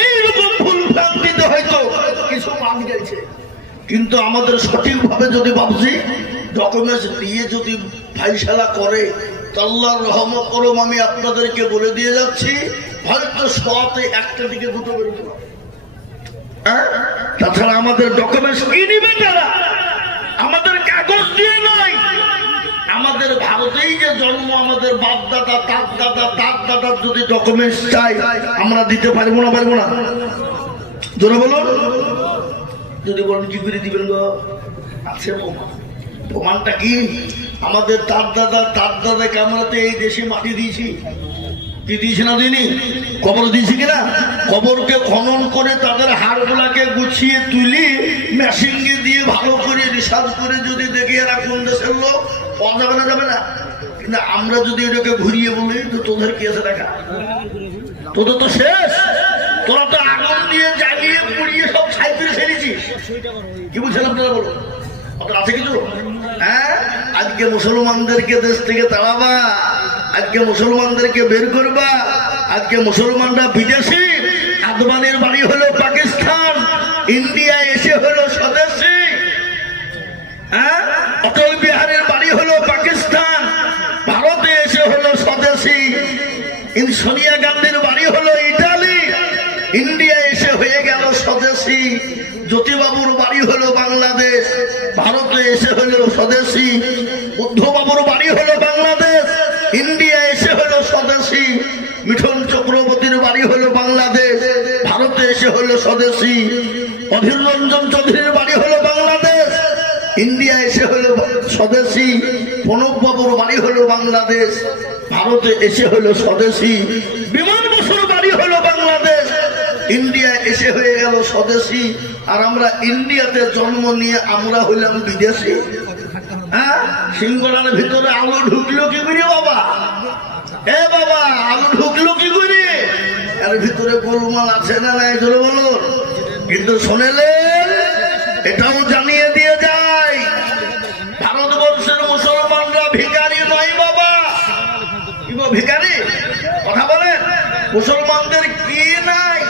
এইরকম ভুল ভ্রান্তিতে হয়তো কিছু বাদ গেছে, কিন্তু আমাদের সঠিকভাবে যদি ভাবছি ডকুমেন্টস দিয়ে যদি ফাইসালা করে তো আল্লাহর রহমত করম আমি আপনাদেরকে বলে দিয়ে যাচ্ছি হয়তো শতে একটা দিকে দুটো বেরোতে পারে। তাছাড়া আমাদের ডকুমেন্টস কি নিবে তারা? আমাদের কাগজ দিয়ে নয়, আমাদের ভারতেই যে জন্ম, আমাদের বাপ দাদা তার দাদা তার দাদার যদি ডকুমেন্টস চাই আমরা দিতে পারবো না? পারবো না? জোরে বলুন। যদি বলেন কি করে দিবেন গো, আছে প্রমাণটা কি? আমাদের তার দাদাকে আমরা তো এই দেশে মাটি দিয়েছি, কি দিয়েছি না দিইনি? কবর দিয়েছি কিনা? কবরকে খনন করে তাদের হাড়গুলাকে গুছিয়ে তুলি মেশিন দিয়ে ভালো করে রিসার্চ করে যদি দেখি এরা কোন দেশের লোক, পাওয়া যাবে না? যাবে না। কিন্তু আমরা যদি এটাকে ঘুরিয়ে বলি তো তোদের কি আছে দেখা, তোদের তো শেষ, তোরা তো আগুন দিয়ে জ্বালিয়ে পুড়িয়ে সব ছাই করে ফেলেছিস। কি বুঝছেন আপনারা বলুন? আপনার আছে কিছু? হ্যাঁ, আজকে মুসলমানদেরকে দেশ থেকে তাড়াবা, আজকে মুসলমানদেরকে বের করবা, আজকে মুসলমানরা বিদেশি, আদবানির বাড়ি হলো পাকিস্তান, ইন্ডিয়া এসে হলো স্বদেশী, হ্যাঁ, অটল বিহারের বাড়ি হলো পাকিস্তান, ভারতে এসে হলো স্বদেশী, সোনিয়া গান্ধীর বাড়ি হলো ইটালি, ইন্ডিয়া এসে হয়ে গেল স্বদেশী, জ্যোতিবাবুর বাড়ি হলো বাংলাদেশ, ভারতে এসে হলো স্বদেশী, বুদ্ধবাবুর বাড়ি হলো বাংলাদেশ, ইন্ডিয়া এসে হলো স্বদেশী, মিঠুন চক্রবর্তীর বাড়ি হলো বাংলাদেশ, ভারতে এসে হলো স্বদেশী, অধীর রঞ্জন চৌধুরীর বাড়ি হলো বাংলাদেশ, ইন্ডিয়া এসে হলো স্বদেশী, প্রণব বাবুর বাড়ি হলো বাংলাদেশ, ভারতে এসে হলো স্বদেশী, বিমান বসুর বাড়ি হলো বাংলাদেশ, ইন্ডিয়া এসে হয়ে গেল স্বদেশী, আর আমরা ইন্ডিয়াতে জন্ম নিয়ে আমরা হইলাম বিদেশি। হ্যাঁ, সিংহলার ভিতরে আলু ঢুকলো কি করে বাবা? এ বাবা, আলু ঢুকলো কি করে? এর ভিতরে গোলমাল আছে না নাই ধরে বলুন। কিন্তু শোনেলেন, এটাও জানিয়ে দিয়ে যায় ভারতবর্ষের মুসলমানরা ভিখারি নয় বাবা। কি গো ভিখারি? কথা বলেন, মুসলমানদের কি নাই?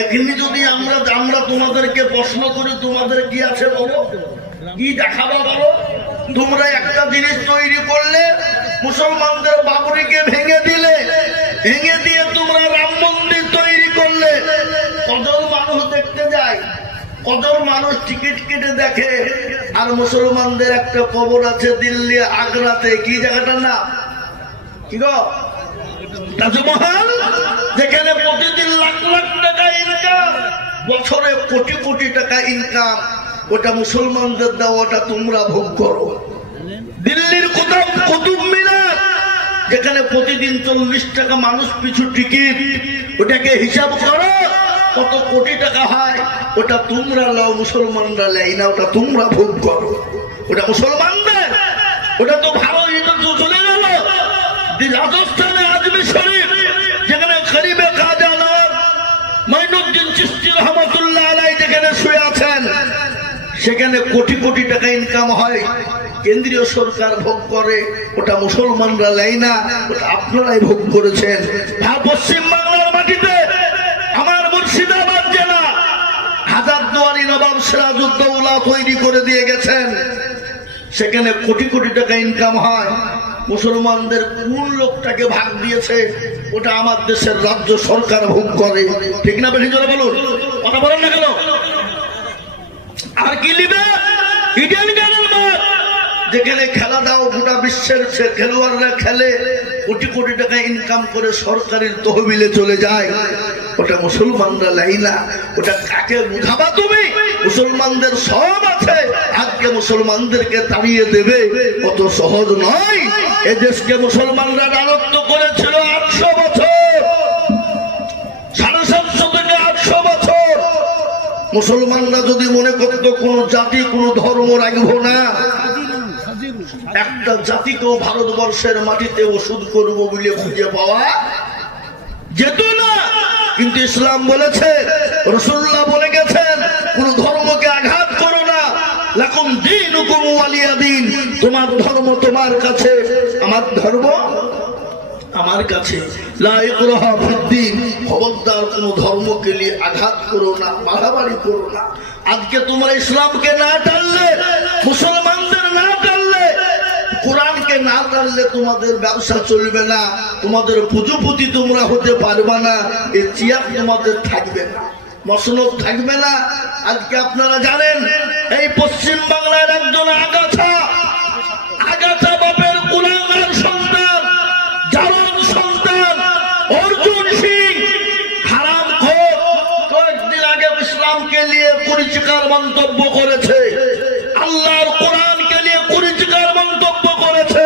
এখানে যদি আমরা তোমাদেরকে প্রশ্ন করি তোমাদের কি আছে বলো, কি দেখাবা বলো? তোমরা একটা জিনিস তৈরি করলে, মুসলমানদের বাবরিকে ভেঙে দিলে, ভেঙে দিয়ে তোমরা রাম মন্দির তৈরি করলে, কজন মানুষ দেখতে যায়, কজন মানুষ টিকিট কেটে দেখে। আর মুসলমানদের একটা কবর আছে দিল্লি আগ্রাতে, কি জায়গাটার নাম কি গো? তাজমহল, যেখানে প্রতিদিন লাখ লাখ টাকা ইনকাম, বছরে কোটি কোটি টাকা ইনকাম, ওটা মুসলমানদের দেওয়া, ওটা তোমরা ভোগ করো। দিল্লির কোথাও কুতুব মিনার, যেখানে প্রতিদিন 40 টাকা মানুষ পিছু টিকিট, ওটাকে হিসাব করো কত কোটি টাকা হয়, ওটা তোমরা লাও, মুসলমানরা লাই না, ওটা তোমরা ভোগ করো। ওটা মুসলমানদের, ওটা তো ভালো চলে গেল। রাজস্থানে আজমির শরীফ, যেখানে গরিবে খাজা মাইনুদ্দিন চিশতি রহমাতুল্লাহ আলাইহি যেখানে শুয়ে আছেন, সেখানে কোটি কোটি টাকা ইনকাম হয়, কেন্দ্রীয় সরকার ভোগ করে, ওটা মুসলমানরা লাই না, ওটা আপনারাই ভোগ করেছেন। পশ্চিম বাংলার মাটিতে আমার মুর্শিদাবাদ জেলা হাজারদুয়ারি নবাব সিরাজউদ্দৌলা তৈরি করে দিয়ে গেছেন, সেখানে কোটি কোটি টাকা ইনকাম হয়। মুসলমানদের কোন লোকটাকে ভাগ দিয়েছে, ওটা আমার দেশের রাজ্য সরকার ভোগ করে। ঠিক না বেশি জোরে বলুন, কথা বলেন না কেন? আর কি লিবে? ইডেন গার্ডেন মাঠ, যেখানে খেলা দাও গোটা বিশ্বের খেলোয়াড়রা খেলে, কোটি কোটি টাকা ইনকাম করে সরকারের তহবিলে চলে যায়, ওটা মুসলমানরা লাই না। ওটা কাকে বুঝাবা তুমি? মুসলমানদের সব আছে, আজকে মুসলমানদেরকে তাড়িয়ে দেবে অত সহজ নয়। এ দেশকে মুসলমানরা রাজত্ব করেছিল 800 বছর, 750 থেকে 800 বছর। মুসলমানরা যদি মনে করত কোন জাতি কোন ধর্ম রাখবো না, একটা জাতিকেও ভারতবর্ষের মাটিতে ওষুধ করবো বলে খুঁজে পাওয়া যেত না। কিন্তু ইসলাম বলেছে, রাসূলুল্লাহ বলে গেছেন, কোন ধর্মকে আঘাত করো না, লাকুম দীনুকুম ওয়ালিয়া দীন, তোমার ধর্ম তোমার কাছে, আমার ধর্ম আমার কাছে লা ইকরাহা ফিদ্দীন, খবরদার কোন ধর্মকে নিয়ে আঘাত করো না, বাড়াবাড়ি করো না। আজকে তোমরা ইসলামকে না টানলে, মুসলমানদের না টানলে, কোরআনকে না টানলে তোমাদের ব্যবসা চলবে না, তোমাদের পুঁজিপতি তোমরা হতে পারবে না, এই চেয়ার তোমাদের থাকবে না, মসনদ থাকবে না। আজকে আপনারা জানেন এই পশ্চিম বাংলার একজন আগাছা বাপের কুলাঙ্গার সন্তান, জারদ সন্তান অর্জুন সিং হারামখোর কয়েকদিন আগে ইসলামকে নিয়ে কুরুচিকর মন্তব্য করেছে, আল্লাহর কোরআনকে নিয়ে কুরুচিকর মন্তব্য করেছে,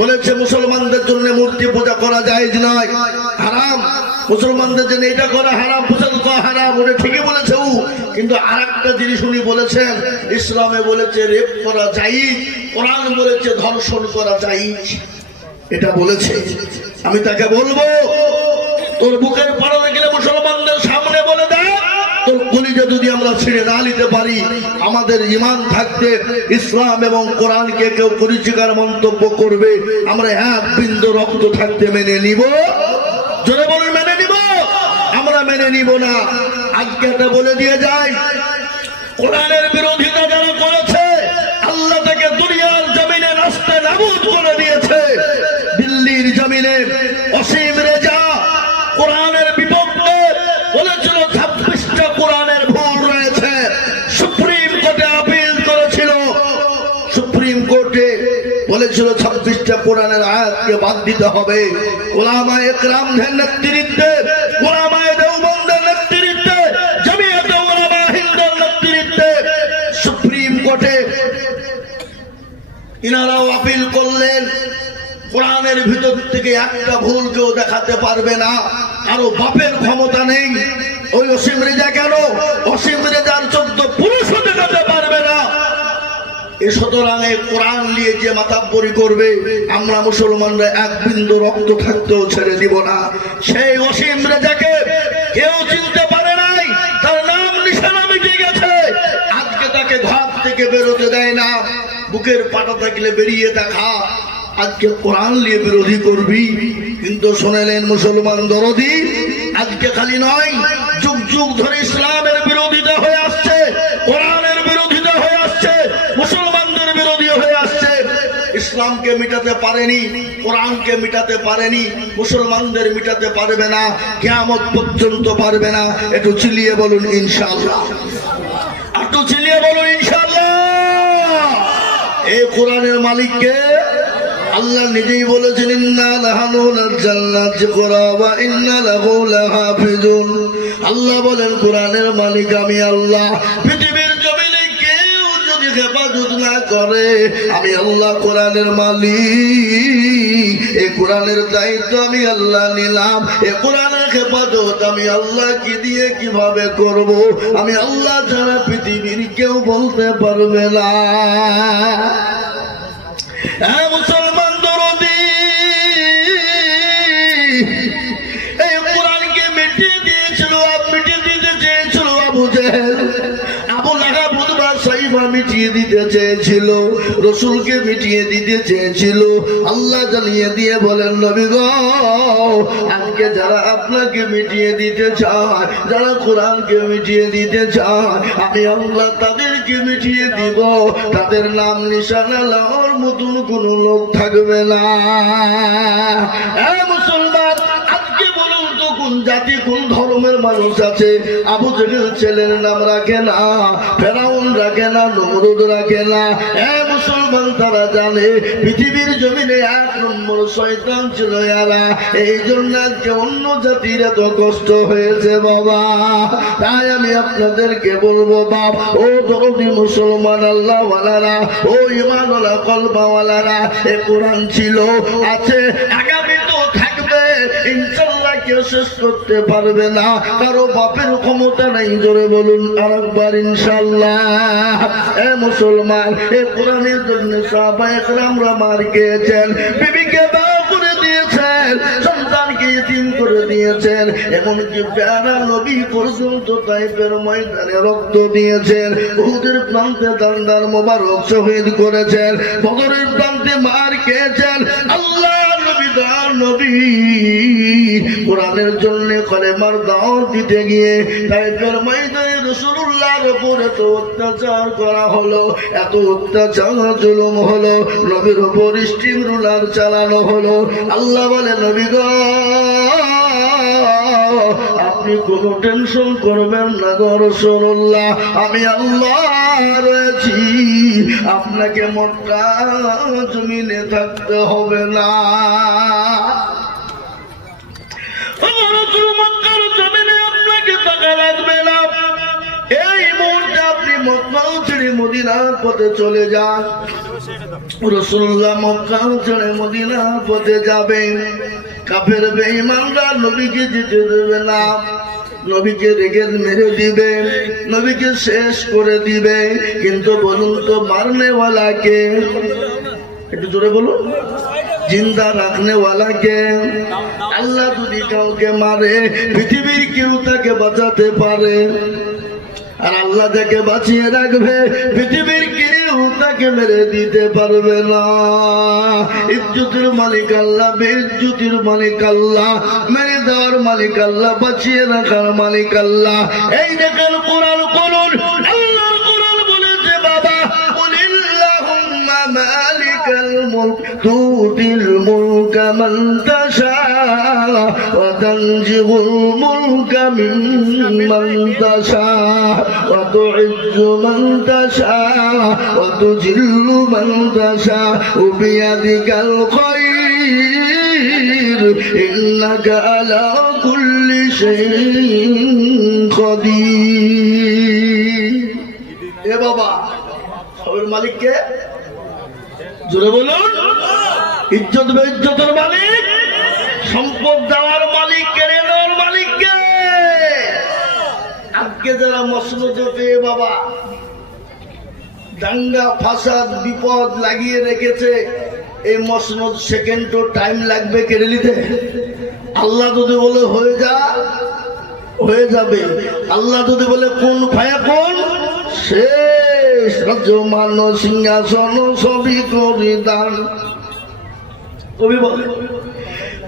বলেছে মুসলমানদের জন্য মূর্তি পূজা করা জায়েজ নয়, হারাম, মুসলমানদের জন্য এটা করা হারাম, পূজা করা হারাম। ওটা ঠিকই বলেছে ও, কিন্তু আরেকটা জিনিস উনি বলেছেন, ইসলামে বলেছে রেপ করা জায়েজ, কোরআন বলেছে ধর্ষণ করা জায়েজ, এটা বলেছে। আমি তাকে বলবো, তোর বুকের পাড়াতে গেলে মুসলমানদের সামনে বলে দেয়, তোর কলিজা যদি আমরা ছেড়ে না নিতে পারি, আমাদের ঈমান থাকতে ইসলাম এবং কোরআনকে কেউ কুরুচিকর মন্তব্য করবে, আমরা এক বিন্দু রক্ত থাকতে মেনে নিব? জোরে বলুন, মেনে নিব? আমরা মেনে নিব না। আজকে এটা বলে দিয়ে যায়, কোরআনের বিরোধিতা যারা করেছে, আল্লাহ তাকে দুনিয়ার জমিনে রাস্তা নাবুদ করে দিয়েছে। দিল্লির জমিনে অসীম রেজা কোরআনের বিপক্ষে বলেছিল 26টা কোরআনের ভুল রয়েছে, সুপ্রিম কোর্টে আপিল করেছিল, সুপ্রিম কোর্টে বলেছিল 26টা কোরআনের আয়াতকে বাদ দিতে হবে। উলামায়ে ইকরামদের নেতৃত্বে, উলামায়ে দেওবন্দের নেতৃত্বে, জমিয়তে উলামা হিন্দের নেতৃত্বে সুপ্রিম কোর্টে ইনারাও আপিল করলেন। কোরআনের ভিতর থেকে একটা ভুল কেউ দেখাতে পারবে না, আরো বাপের ক্ষমতা নেই। ওই অসীম রেজা কেন, অসীম রেজার 14 পুরুষও দেখাতে পারবে না। সুতরাং এই কোরআন নিয়ে যে মাতাব্বরি করবে, আমরা মুসলমানরা এক বিন্দু রক্ত থাকতেও ছেড়ে দিব না। সেই অসীম রেজাকে কেউ চিনতে পারে নাই, তার নাম নিশানা মিটে গেছে। আজকে তাকে ঘর থেকে বেরোতে দেয় না, বুকের পাটা থাকলে বেরিয়ে দেখা। আজকে কোরআন নিয়ে বিরোধী করবি, কিন্তু শুনেলেন মুসলমান দরদি, আজকে খালি নয়, যুগ যুগ ধরে ইসলামের বিরোধিতা হয়ে আসছে, কোরআনের বিরোধিতা হয়ে আসছে, মুসলমানদের বিরোধী হয়ে আসছে। ইসলামকে মিটাতে পারেনি, কোরআনকে মিটাতে পারেনি, মুসলমানদের মিটাতে পারবে না, কিয়ামত পর্যন্ত পারবে না। একটু চিলিয়ে বলুন ইনশাআল্লাহ, একটু চিলিয়ে বলুন ইনশাআল্লাহ। এই কোরআনের মালিককে আল্লাহ নিজেই বলেছেন, ইন্না লাহানু নাযালনা যিকরা ওয়া ইন্না লাহু লাহাফিজুন। আল্লাহ বলেন কোরআনের মালিক আমি আল্লাহ। পৃথিবীর জমিনে কেউ যদি হেফাজত না করে, আমি আল্লাহ কোরআনের মালিক। এই কোরআনের দায়িত্ব আমি আল্লাহ নিলাম। এই কোরআনের হেফাজত আমি আল্লাহ কি দিয়ে কিভাবে করব, আমি আল্লাহ ছাড়া পৃথিবীর কেউ বলতে পারবে না। মুসলমান দরদি, এই কোরআনকে মিটিয়ে দিয়েছিল, মিটিয়ে দিতে চেয়েছিল আবু জেহেল, আবু লাহাব, উতবা, সাইবা মিটিয়ে দিতে চেয়েছিল, রসুলকে মিটিয়ে দিতে চেয়েছিল। আল্লাহ জানিয়ে দিয়ে বলেন, নবী গো, আজকে যারা আপনাকে মিটিয়ে দিতে চায়, যারা কোরআনকে মিটিয়ে দিতে চায়, আমি আল্লাহ তাদেরকে মিটিয়ে দিব। তাদের নাম নিশানা লাওয়ার মতন কোন লোক থাকবে না। মুসলমান, আজকে বলুন তো কোন জাতি, কোন ধর্মের মানুষ আছে আবু জেহেল ছেলের নাম রাখে না, ফেরাউন রাখে না, নমরুদ রাখে না? মুসলমান, তারা জানে পৃথিবীর জমিনে 1 নম্বর শয়তান ছিল এরা। এই জন্য আজকে অন্য জাতির এত কষ্ট হয়েছে বাবা। তাই আমি আপনাদেরকে বলবো, বাপ ও দরদি মুসলমান আল্লাহ ওয়ালারা, ও ঈমানওয়ালা কলবাওয়ালারা, এ কোরআন ছিল, আছে, আগামী তো থাকবে ইনশাআল্লাহ। কেউ শেষ করতে পারবে না, কারো বাপের ক্ষমতা নেই। জোরে বলুন আরেকবার ইনশাআল্লাহ। মুসলমান, এ কোরআনের জন্য সাহাবায়ে কেরামরা মার খেয়েছেন, বিবিকে বিয়ে করে দিয়েছেন, সন্তানকে ইতিম করে দিয়েছেন, এমনকি প্যারা নবী পর্যন্ত তাইফের ময়দানে রক্ত দিয়েছেন, উহুদের প্রান্তে দান্দার মোবারক শহীদ করেছেন, বদরের প্রান্তে মার খেয়েছেন। আল্লাহ নবী নবী কোরআনের জন্য কলেমার দাওয়াত দিতে গিয়ে তাইফের ময়দানে রাসূলুল্লাহর উপরে তো অত্যাচার করা হলো, এত অত্যাচার জুলুম হলো, নবীর উপর স্টিম রুলার চালানো হলো। আল্লাহ বলে নবী গো আপনি কোনো টেনশন করবেন না গো রাসূলুল্লাহ, আমি আল্লাহ রয়েছি, আপনাকে মক্কা জমিনে থাকতে হবে না। মক্কার জমিনে আপনাকে থাকা লাগবে না, এই মুহূর্তে আপনি মক্কা ছেড়ে মদিনার পথে চলে যান। রাসূলুল্লাহ মক্কা ছেড়ে মদিনার পথে যাবেন। কাফের বেঈমানরা নবীকে যেতে দেবে না, নবীকে রেগে মেরে দিবে, নবীকে শেষ করে দিবে। কিন্তু বলুন তো মারনেওয়ালাকে, একটু জোরে বলুন, জিন্দা রাখনেওয়ালাকে। আল্লাহ যদি কাউকে মারে পৃথিবীর কেউ তাকে বাঁচাতে পারে, আর আল্লাহ যাকে বাঁচিয়ে রাখবে পৃথিবীর কেউ তাকে মেরে দিতে পারবে না। ইজ্জতের মালিক আল্লাহ, বেইজ্জতির মালিক আল্লাহ, মেরে দেওয়ার মালিক আল্লাহ, বাঁচিয়ে রাখার মালিক আল্লাহ। এই দেখেন কোরআন করুন, আল্লাহর কোরআন বলেছে বাবা কুলিল্লাহুম্মা মালিকাল মুলক তুতিল মুলকা মান তাশা ওয়া তানজিউল মুলকা মিম্মান তাশা ওয়া তুইজ্জু মান তাশা ওয়া তুজিল্লু মান তাশা বিয়াদিকাল খায়র ইন্নাকা আলা কুল্লি শাইইন কাদির। এ বাবা সবের মালিক কে? জোরে বলুন। ইজ্জত বেইজ্জতের মালিক, সম্পদ দেওয়ার মালিক, কেড়ে নেওয়ার মালিক কে? আজকে যারা মসনদে পেয়ে বাবা দাঙ্গা ফাসাদ বিপদ লাগিয়ে রেখেছে, এই মসনদ সেকেন্ডও টাইম লাগবে কেড়ে নিতে। আল্লাহ যদি বলে হয়ে যা, হয়ে যাবে। আল্লাহ যদি বলে কোন ভায়া কোন, শেষ। রাজ্যমান সিংহাসন সবই করি দান। কবি বলে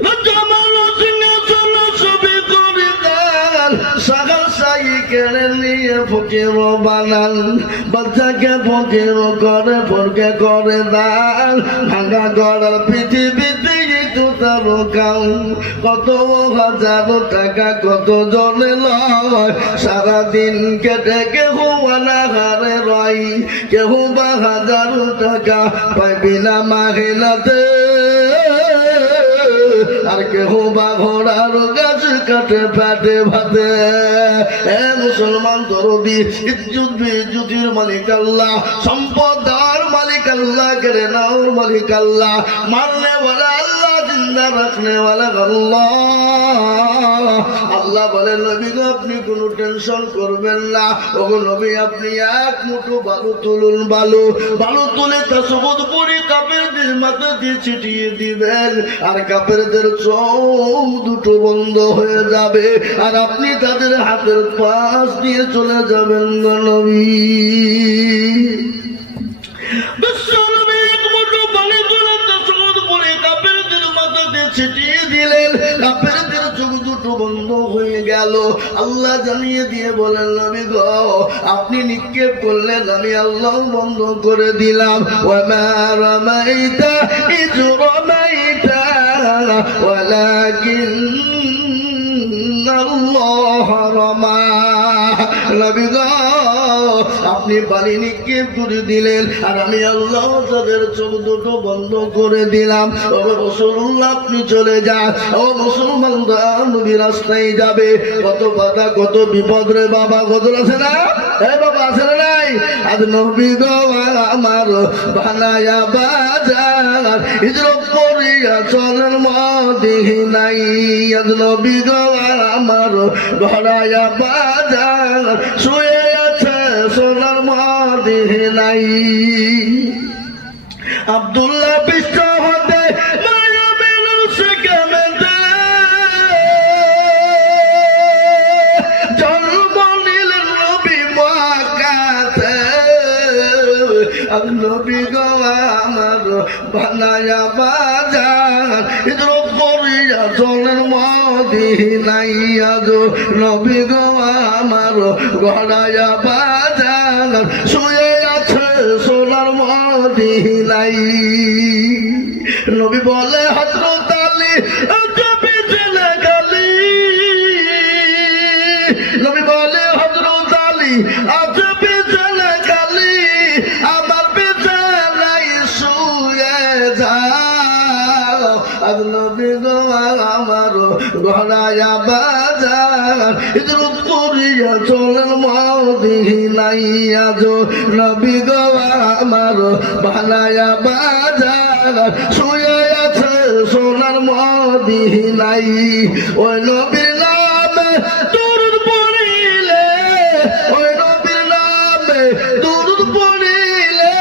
রাজ্যমান সিংহাসন সবই করি দান, সাগর সাই কেড়ে নিয়ে ফকির বানান, বাচ্চাকে ফকির করে ফরকে করে দান। ভাঙা গড়ার পৃথিবীতে তার কাম, কত হাজার টাকা কত জনে লয়, সারাদিন কেটে কেহ অনাহারে রয়, কেহ বা হাজার টাকা পায় বিনা মাহিনাতে, আর কেহ বা ঘোড়ার গাছ কাটে পেটে ভাতে। এ মুসলমান দরদি, ইজ্জত বেইজ্জতির মালিক আল্লাহ, সম্পদ দেওয়ার মালিক আল্লাহ, কেড়ে নেওয়ার মালিক আল্লাহ, মারনে ওয়ালা আল্লাহ, জিন্দা রাখনে ওয়ালা আল্লাহ। আল্লাহ বলেন নবী গো আপনি কোনো টেনশন করবেন না। ওগো নবী আপনি এক মুঠো বালু তুলুন, বালু তুলে তাসবুদ পরে কাফেরদের মাথা দিয়ে ছিটিয়ে দিবেন, আর কাফেরদের চোখ দুটো বন্ধ হয়ে যাবে, আর আপনি তাদের হাতের পাশ দিয়ে চলে যাবেন নবী। ছিটিয়ে দিলেন, কাফেরদের চোখ দুটো বন্ধ হয়ে গেল। আল্লাহ জানিয়ে দিয়ে বলেন নবী গো আপনি নিক্ষেপ করলেন, আমি আল্লাহ বন্ধ করে দিলাম। ওয়া মা রামাইতা ইয রামাইতা ওয়ালাকিন্নাল্লাহ রামা। নবী গো আপনি বালি নিক্ষেপ করে দিলেন, আর আমি আল্লাহ তাদের চোখ দুটো বন্ধ করে দিলাম। ও রাসূলুল্লাহ আপনি চলে যান। ও মুসলমানরা নবী রাস্তায় যাবে, কত বাধা কত বিপদ রে বাবা, কত আছে না? এই বাবা আছে না নাই? আজ নবী গো আমার বানায়া বাজার, হিজরত করিয়া চলেন মদিনায়। আজ নবী গো আমার ঘরায়া বাজার, শুয়ে আছে সোনার মদিনায়। আব্দুল্লাহ পৃষ্ঠ হতে জন্ম নিলেন নবী মক্কাতে। নবী গো আমার বানায়া বাজার, হিজরত করিয়া চলেন মদিনায় আজ নবী গো আমার গড়াইয়া বাজার শুয়ে আছে সোনার মদিনায় নবী বলে হযরত আলী জবি চলে গেলি নবী বলে হযরত আলী জবি চলে গেলি আমার বিছানায় শুয়ে যাও আজ নবী গো আমার গড়াইয়া বাজার হিজরত করিয়া চলেন মদিনায় আজ নবী গো আমার বানায়া বাজার শুয়ে আছে সোনার মদিনায় ওই নবীর নামে দুরূদ পড়িলে ওই নবীর নামে দুরূদ পড়িলে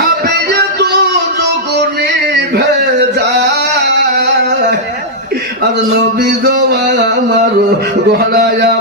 হাবিয়ে তো জুগনি ভেজায় আজ নবী গো আমার গড়াইয়া